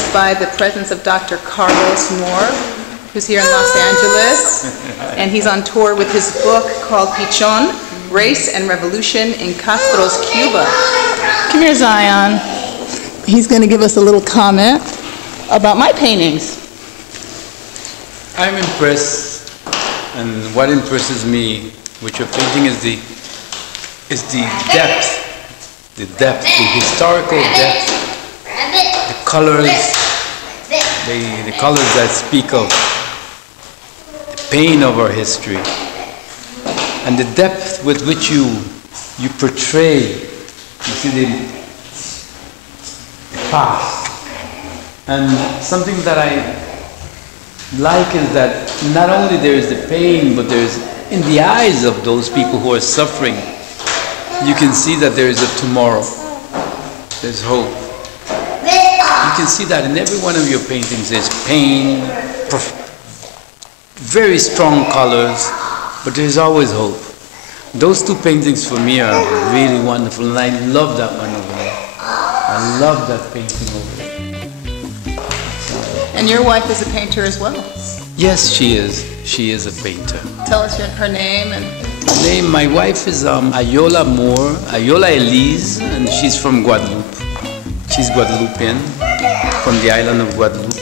blessed by the presence of Dr. Carlos Moore, who's here in Los Angeles, and he's on tour with his book called Pichon, Race and Revolution in Castro's Cuba. Come here, Zion. He's going to give us a little comment about my paintings. I'm impressed, and what impresses me with your painting is the depth, the historical depth, the colors, the colors that speak of the pain of our history, and the depth with which you portray, you see, the past. And something that I like is that not only there is the pain, but there's, in the eyes of those people who are suffering, you can see that there is a tomorrow. There's hope. You can see that in every one of your paintings. There's pain, very strong colors, but there's always hope. Those two paintings for me are really wonderful, and I love that one over there. I love that painting over there. And your wife is a painter as well. Yes, she is. She is a painter. Tell us her name. And my wife is Ayola Moore, Ayola Elise, and she's from Guadeloupe. She's Guadeloupean, from the island of Guadeloupe,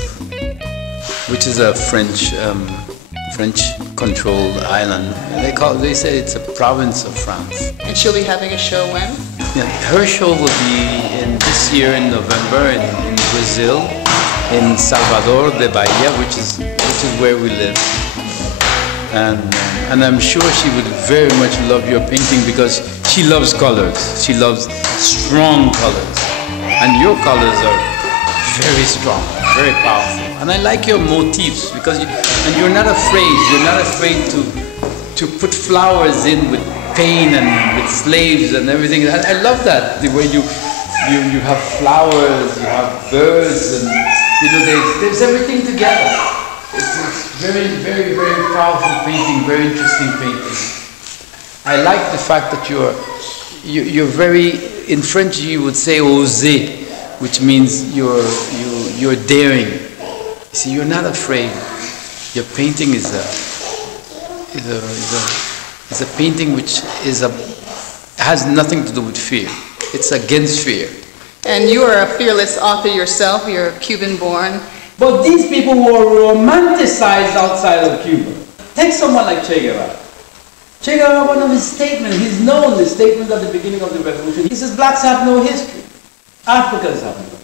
which is a French-controlled island. They say it's a province of France. And she'll be having a show when? Yeah, her show will be this year in November in Brazil, in Salvador de Bahia, which is where we live. And I'm sure she would very much love your painting because she loves colors. She loves strong colors. And your colors are very strong, very powerful. And I like your motifs because you're not afraid to put flowers in with pain and with slaves and everything. I love that, the way you have flowers, you have birds, and there's everything together. It's very, very, very powerful painting, very interesting painting. I like the fact that you're very, in French you would say osé, which means you're daring. You see, you're not afraid. Your painting is a painting which has nothing to do with fear. It's against fear. And you are a fearless author yourself. You're Cuban-born. But these people were romanticized outside of Cuba. Take someone like Che Guevara. Che Guevara, one of his statements, he's known the statement at the beginning of the revolution. He says, blacks have no history. Africans have no history.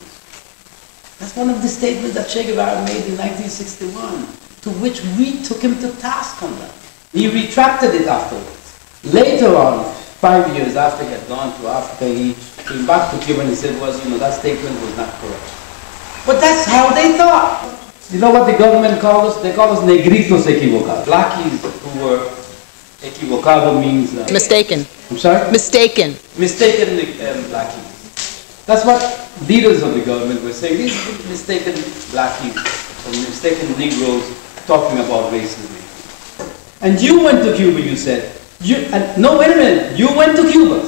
That's one of the statements that Che Guevara made in 1961, to which we took him to task on that. He retracted it afterwards. Later on, 5 years after he had gone to Africa, he came back to Cuba and he said, well, that statement was not correct. But that's how they thought. You know what the government calls us? They call us negritos equivocados. Blackies who were equivocado means... mistaken. I'm sorry? Mistaken. Mistaken blackies. That's what leaders of the government were saying. These mistaken blackies, or mistaken Negroes talking about racism. And you went to Cuba, you said. No, wait a minute. You went to Cuba.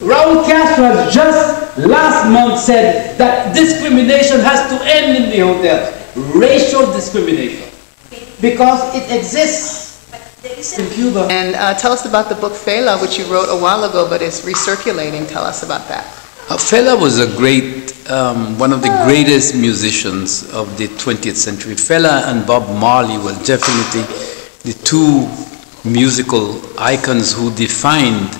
Raul Castro just last month said that discrimination has to end in the hotels. Racial discrimination. Because it exists in Cuba. And tell us about the book Fela, which you wrote a while ago, but is recirculating. Tell us about that. Fela was a great, one of the greatest musicians of the 20th century. Fela and Bob Marley were definitely the two musical icons who defined,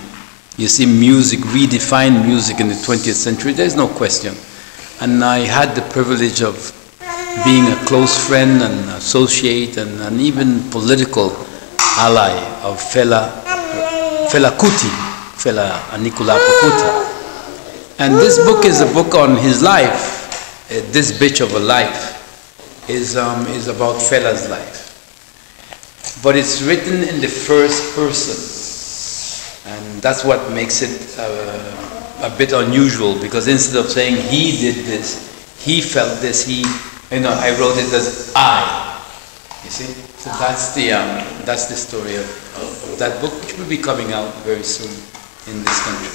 you see, music, redefined music in the 20th century. There's no question. And I had the privilege of being a close friend and associate and even political ally of Fela Kuti, Fela Nicolas Kuti. And this book is a book on his life. This bitch of a life is about Fela's life. But it's written in the first person. And that's what makes it a bit unusual, because instead of saying he did this, he felt this, I wrote it as I. You see? So that's the story of that book, which will be coming out very soon in this country.